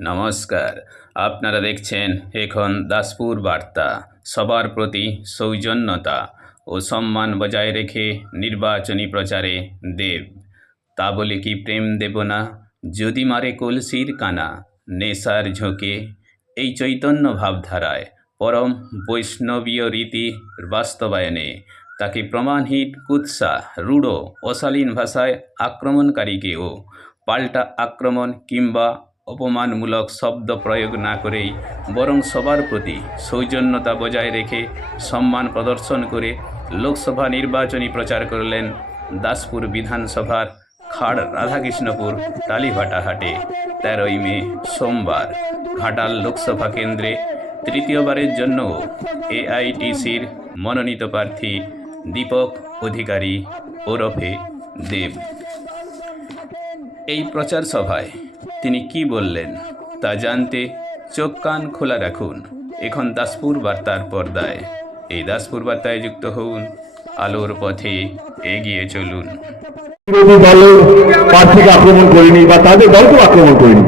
নমস্কার। আপনারা দেখছেন এখন দাসপুর বার্তা। সবার প্রতি সৌজন্যতা ও সম্মান বজায় রেখে নির্বাচনী প্রচারে দেব। তা বলে কি প্রেম দেব না? যদি মারে কলসির কানা, নেশার ঝোঁকে। এই চৈতন্য ভাবধারায় পরম বৈষ্ণবীয় রীতি বাস্তবায়নে তাকে প্রমাণহীন কুৎসা রূঢ় অশালীন ভাষায় আক্রমণকারীকেও পাল্টা আক্রমণ কিংবা অপমানমূলক শব্দ প্রয়োগ না করেই বরং সবার প্রতি সৌজন্যতা বজায় রেখে সম্মান প্রদর্শন করে লোকসভা নির্বাচনী প্রচার করলেন দাসপুর বিধানসভার খাড় রাধাকৃষ্ণপুর টালিভাটা হাটে 13ই মে সোমবার। ঘাটাল লোকসভা কেন্দ্রে তৃতীয়বারের জন্য এআইটিসির মনোনীত প্রার্থী দীপক অধিকারী ওরফে দেব। এই প্রচার সভায় তিনি কি বললেন তা জানতে চোখ কান খোলা রাখুন এখন দাসপুর বার্তার পর্দায়। এই দাসপুর বার্তায় যুক্ত হন, আলোর পথে এগিয়ে চলুন। বিরোধী দলের প্রার্থীকে আক্রমণ করিনি বা তাদের দলকেও আক্রমণ করিনি,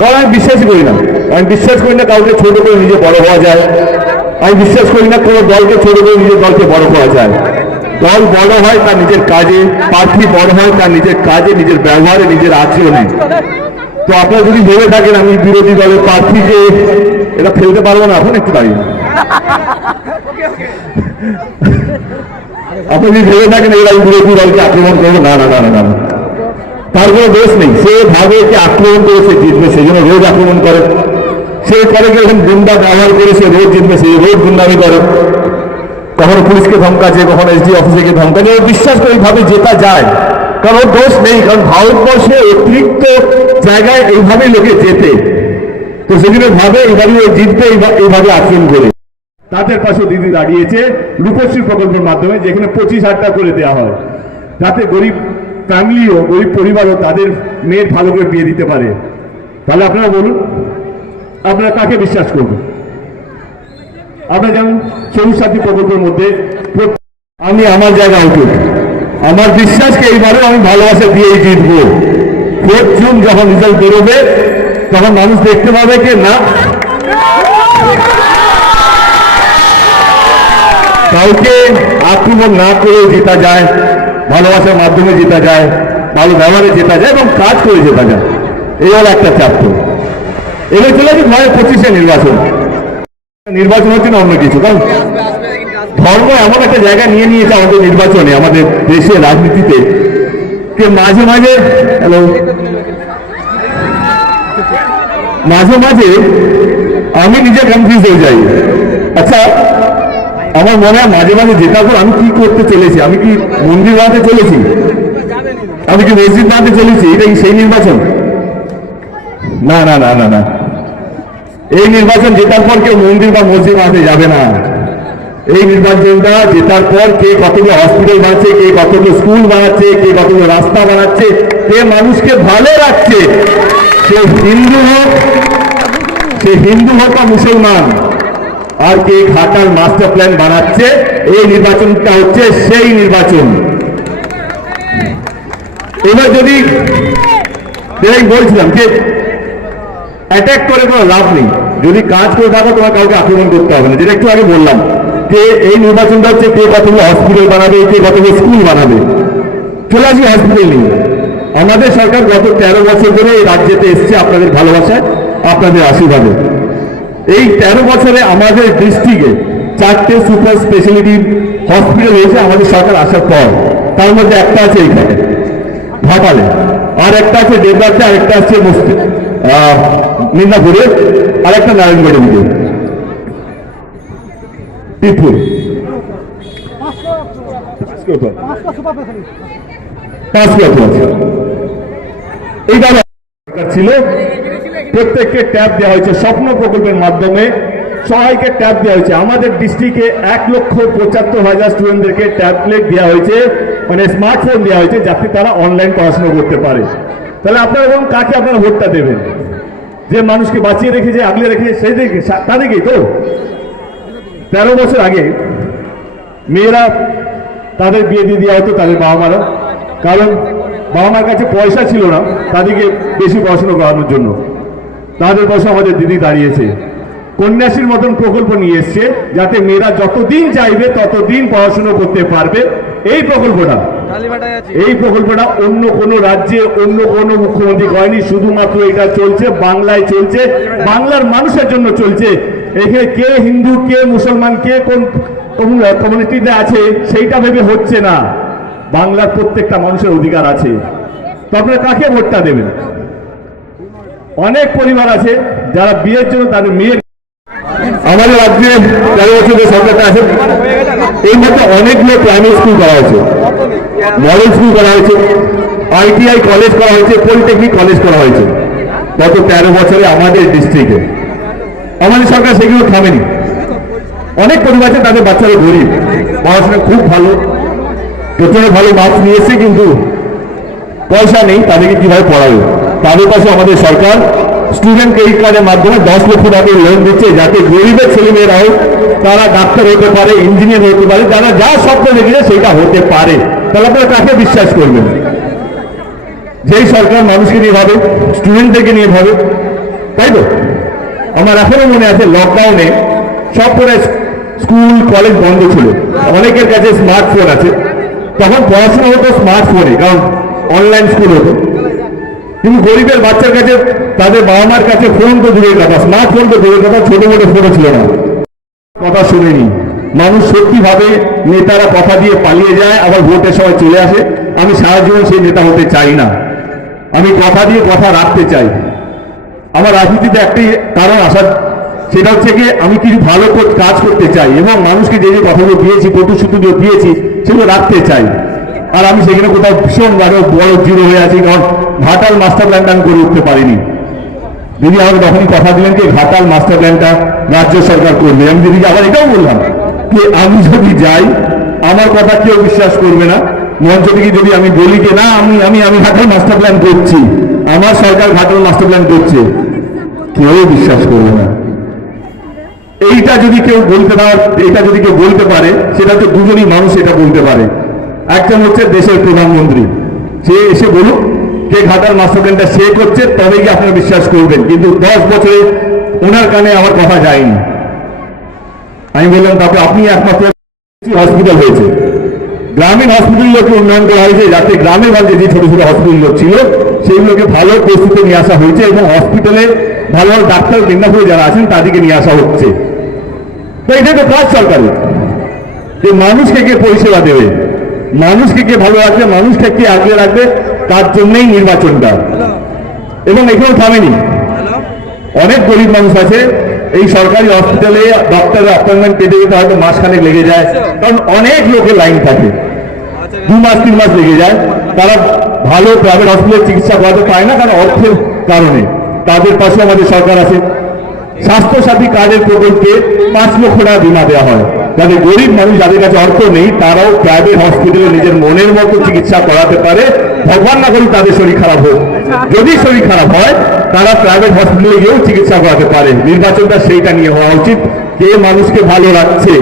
কারণ আমি বিশ্বাসই করি না। আমি বিশ্বাস করি না কাউকে ছোট করে নিজে বড় হওয়া যায়। আমি বিশ্বাস করি না কোনো দলকে ছোট করে নিজের দলকে বড় করা যায়। দল বড় হয় তার নিজের কাজে, প্রার্থী বড় হয় তার নিজের কাজে, নিজের ব্যবহারে, নিজের আচরণে। তো আপনারা যদি ভেবে থাকেন আমি বিরোধী দলের প্রার্থীকে এটা ফেলতে পারবো না, এখন একটু দাঁড়িয়ে আপনি যদি ভেবে থাকেন এরা বিরোধী দলকে আক্রমণ করবো, না না না না না, তার কোনো দোষ নেই। সে ভাবে যে আক্রমণ করে সে জিতবে, সেই জন্য রোজ আক্রমণ করে। সে করে যখন গুন্ডা ব্যবহার করে সে রোজ জিতবে, সে রোজ গুন্ডামি করে। কখনো পুলিশকে ধমকাচ্ছে, কখনো এসডি অফিসে গিয়ে ধমকাচ্ছে। ও বিশ্বাস করে এইভাবে জেতা যায়, কারণ ওর দোষ নেই। কারণ ভারতবর্ষে অতিরিক্ত জায়গায় এইভাবে লোকে জেতে, তো সেগুলো ভাবে এইভাবে জিতবে, এইভাবে আচরণ করে। তাদের পাশে দিদি দাঁড়িয়েছে রূপশ্রী প্রকল্পের মাধ্যমে, যেখানে 25,000 টাকা করে দেওয়া হয়, যাতে গরিব ফ্যামিলিও, গরিব পরিবারও তাদের মেয়ের ভালো করে বিয়ে দিতে পারে। তাহলে আপনারা বলুন, আপনারা কাকে বিশ্বাস করবেন? আপনারা যেমন সবুজ সাথী প্রকল্পের মধ্যে আমি আমার জায়গা উঠুক, আমার বিশ্বাসকে এইবারে আমি ভালোবাসা দিয়েই জিতবো। 4 জুন যখন রেজাল্ট বেরোবে তখন মানুষ দেখতে পাবে যে না, কাউকে আক্রমণ না করে জেতা যায়, ভালোবাসার মাধ্যমে জেতা যায়, ভালো ব্যবহারে জেতা যায় এবং কাজ করে জেতা যায়। এই হলো একটা চাপ্ত। এবার চলে আসে 2025-এ নির্বাচন হচ্ছে না অন্য কিছু। কারণ ধর্ম এমন একটা জায়গা নিয়ে নিয়েছে আমাদের নির্বাচনে, আমাদের দেশের রাজনীতিতে, যে মাঝে মাঝে মাঝে মাঝে আমি নিজে কনফিউজ হয়ে যাই। আচ্ছা, আমার মনে হয় মাঝে মাঝে জেতার পর আমি কি করতে চলেছি? আমি কি মন্দির বানাতে চলেছি? আমি কি মসজিদ বানাতে চলেছি? এটা কি সেই নির্বাচন? না না না না না, এই নির্বাচন জেতার পর কেউ মন্দির বা মসজিদ বানাতে যাবে না। এই নির্বাচনটা জেতার পর কে কতগুলো হসপিটাল বানাচ্ছে, কে কতগুলো স্কুল বানাচ্ছে, কে কতগুলো রাস্তা বানাচ্ছে, কে মানুষকে ভালো রাখছে, সে হিন্দু হোক বা মুসলমান, আর কে ঘাটাল মাস্টার প্ল্যান বানাচ্ছে, এই নির্বাচনটা হচ্ছে সেই নির্বাচন। এবার যদি বলছিলাম যে অ্যাটাক করে কোনো লাভ নেই, যদি কাজ করে থাকো তোমার কাউকে আক্রমণ করতে হবে না। যেটা একটু আগে বললাম যে এই নির্বাচনটা হচ্ছে কে কতগুলো হসপিটাল বানাবে, কে কতগুলো স্কুল বানাবে। চলে আসি হসপিটাল নিয়ে। আমাদের সরকার গত 13 বছর ধরে এই রাজ্যেতে এসছে আপনাদের ভালোবাসায়, আপনাদের আশীর্বাদে। এই 13 বছরে আমাদের ডিস্ট্রিক্টে 4টে সুপার স্পেশালিটি হসপিটাল হয়েছে আমাদের সরকার আসার পর। তার মধ্যে একটা আছে এইখানে ঘাটালে, আর একটা আছে দেবরাতে, আর একটা আছে মিদনাপুরে, আর একটা নারায়ণগড়ের দিকে টিপুর। এইটা ছিল। প্রত্যেককে ট্যাব দেওয়া হয়েছে স্বপ্ন প্রকল্পের মাধ্যমে, সবাইকে ট্যাব দেওয়া হয়েছে। আমাদের ডিস্ট্রিক্টে 1,75,000 স্টুডেন্টদেরকে ট্যাবলেট দেওয়া হয়েছে, মানে স্মার্টফোন দেওয়া হয়েছে, যাতে তারা অনলাইন পড়াশোনা করতে পারে। তাহলে আপনারা বলুন কাকে আপনারা ভোটটা দেবেন? যে মানুষকে বাঁচিয়ে রেখেছে, আগলে রেখেছে, সেই দিকে তাদেরকেই তো। 13 বছর আগে মেয়েরা তাদের বিয়ে দিয়ে দেওয়া হতো তাদের বাবা মারা, কারণ বাবা মার কাছে পয়সা ছিল না তাদেরকে বেশি পড়াশোনা করানোর জন্য। তাদের পাশে আমাদের দিদি দাঁড়িয়েছে। কন্যাশ্রীর মতন প্রকল্প নিয়ে এসছে যাতে মেয়েরা যতদিন চাইবে ততদিন পড়াশোনা করতে পারবে। এই প্রকল্পটা অন্য কোনো রাজ্যে অন্য কোনো মুখ্যমন্ত্রী করেনি, শুধুমাত্র এটা চলছে বাংলায়, চলছে বাংলার মানুষের জন্য চলছে। এখানে কে হিন্দু কে মুসলমান কে কোন কমিউনিটিতে আছে সেইটা ভেবে হচ্ছে না, বাংলার প্রত্যেকটা মানুষের অধিকার আছে। তো আপনারা কাকে ভোটটা দেবেন? অনেক পরিবার আছে যারা বিয়ের জন্য তাদের মেয়ের, আমাদের রাজ্যে 13 বছর যে সরকারটা আছে এই মধ্যে অনেকগুলো প্রাইমারি স্কুল করা হয়েছে, মডেল স্কুল করা হয়েছে, ITI কলেজ করা হয়েছে, পলিটেকনিক কলেজ করা হয়েছে গত 13 বছরে আমাদের ডিস্ট্রিক্টে। আমাদের সরকার সেগুলো থামেনি। অনেক পরিবার আছে তাদের বাচ্চারা গরিব, পড়াশোনা খুব ভালো, প্রচন্ড ভালো মার্কস নিয়ে এসছে, কিন্তু পয়সা নেই তাদেরকে কিভাবে পড়াবে। তাদের পাশে আমাদের সরকার স্টুডেন্ট ক্রেডিট কার্ডের মাধ্যমে 10 লক্ষ টাকা লোন দিচ্ছে যাতে গরিবের ছেলেমেয়েরাও তারা ডাক্তার হতে পারে, ইঞ্জিনিয়ার হতে পারে, যারা যা স্বপ্ন দেখেছে সেটা হতে পারে। তাহলে আপনারা কাকে বিশ্বাস করবেন? যেই সরকার মানুষকে নিয়ে ভাবে, স্টুডেন্টদেরকে নিয়ে ভাবে, তাই তো? আমার এখনো মনে আছে লকডাউনে সব করে স্কুল কলেজ বন্ধ ছিল, অনেকের কাছে স্মার্টফোন আছে, তখন পড়াশোনা হতো স্মার্টফোনে, কারণ অনলাইন স্কুল হতো। কিন্তু গরিবের বাচ্চার কাছে তাদের বাবা মার কাছে ফোন তো দূরের কথা, স্মার্টফোন তো দূরের কথা, ছোট মোটো ফোনও ছিল না। কথা শুনেনি মানুষ, সত্যি ভাবে নেতারা কথা দিয়ে পালিয়ে যায়, আবার ভোটের সময় চলে আসে। আমি সারা জীবন সেই নেতা হতে চাই না, আমি কথা দিয়ে কথা রাখতে চাই। আমার রাজনীতিতে একটি কারণ আসার, সেটা হচ্ছে কি আমি কিছু ভালো কাজ করতে চাই এবং মানুষকে যে যে কথাগুলো দিয়েছি, প্রতিশ্রুতিগুলো দিয়েছি সেগুলো রাখতে চাই। আর আমি সেখানে কোথাও ভীষণ বড় জিরো হয়ে আছি, কারণ ঘাটাল মাস্টার প্ল্যানটা আমি করে উঠতে পারিনি। দিদি আমাকে তখনই কথা দিলেন যে ঘাটাল মাস্টার প্ল্যানটা রাজ্য সরকার করবে। আমি দিদিকে আবার এটাও বললাম যে আমি যদি যাই আমার কথা কেউ বিশ্বাস করবে না, মঞ্চ থেকে যদি আমি বলি যে না আমি আমি আমি ঘাটাল মাস্টার প্ল্যান করছি, আমার সরকার ঘাটাল মাস্টার প্ল্যান করছে, কেউ বিশ্বাস করবে না। এইটা যদি কেউ বলতে পারে, এটা যদি কেউ বলতে পারে, সেটা হচ্ছে দুজনই মানুষ এটা বলতে পারে। একজন হচ্ছে দেশের প্রধানমন্ত্রী, সে এসে বলুক কে ঘাটাল মাস্টার প্ল্যানটা সে করছে, তবে কি আপনারা বিশ্বাস করবেন। কিন্তু 10 বছরে ওনার কানে আমার কথা যায়নি। আমি বললাম তারপর আপনি একমাত্র হসপিটাল হয়েছে, গ্রামীণ হসপিটালগুলোকে উন্নয়ন করা হয়েছে যাতে গ্রামের গঞ্জে যে ছোট ছোট হসপিটালগুলো ছিল সেইগুলোকে ভালো পরিস্থিতিতে নিয়ে আসা হয়েছে এবং হসপিটালে ভালো ভালো ডাক্তার মেদিনীপুরে যারা আছেন তাদেরকে নিয়ে আসা হচ্ছে। তো এটা তো কাজ সরকারের, যে মানুষকে কে পরিষেবা দেবে, মানুষকে কে ভালো রাখবে, মানুষকে কে আগলে রাখবে, তার জন্যই নির্বাচনটা। এবং এখানেও থামেনি, অনেক গরিব মানুষ আছে এই সরকারি হসপিটালে ডক্টরের অ্যাপয়েন্টমেন্ট পেতে যেতে হয়তো মাসখানেক লেগে যায়, কারণ অনেক লোকের লাইন থাকে, 2 মাস 3 মাস লেগে যায়। তারা ভালো প্রাইভেট হসপিটালে চিকিৎসা করাতে পারে না, কারণ অর্থের কারণে। তাদের পাশে আমাদের সরকার আছে, স্বাস্থ্যসাথী কার্ডের প্রকল্পে 5 লক্ষ টাকা বিমা দেওয়া হয়, যাতে গরিব মানুষ যাদের কাছে অর্থ নেই তারাও প্রাইভেট হসপিটালে নিজের মনের মতো চিকিৎসা করাতে পারে। ভগবান না করুক তাদের শরীর খারাপ হোক, যদি শরীর খারাপ হয় তারা প্রাইভেট হসপিটালে গিয়েও চিকিৎসা করাতে পারে। নির্বাচনটা সেইটা নিয়ে হওয়া উচিত, কে মানুষকে ভালো রাখছে।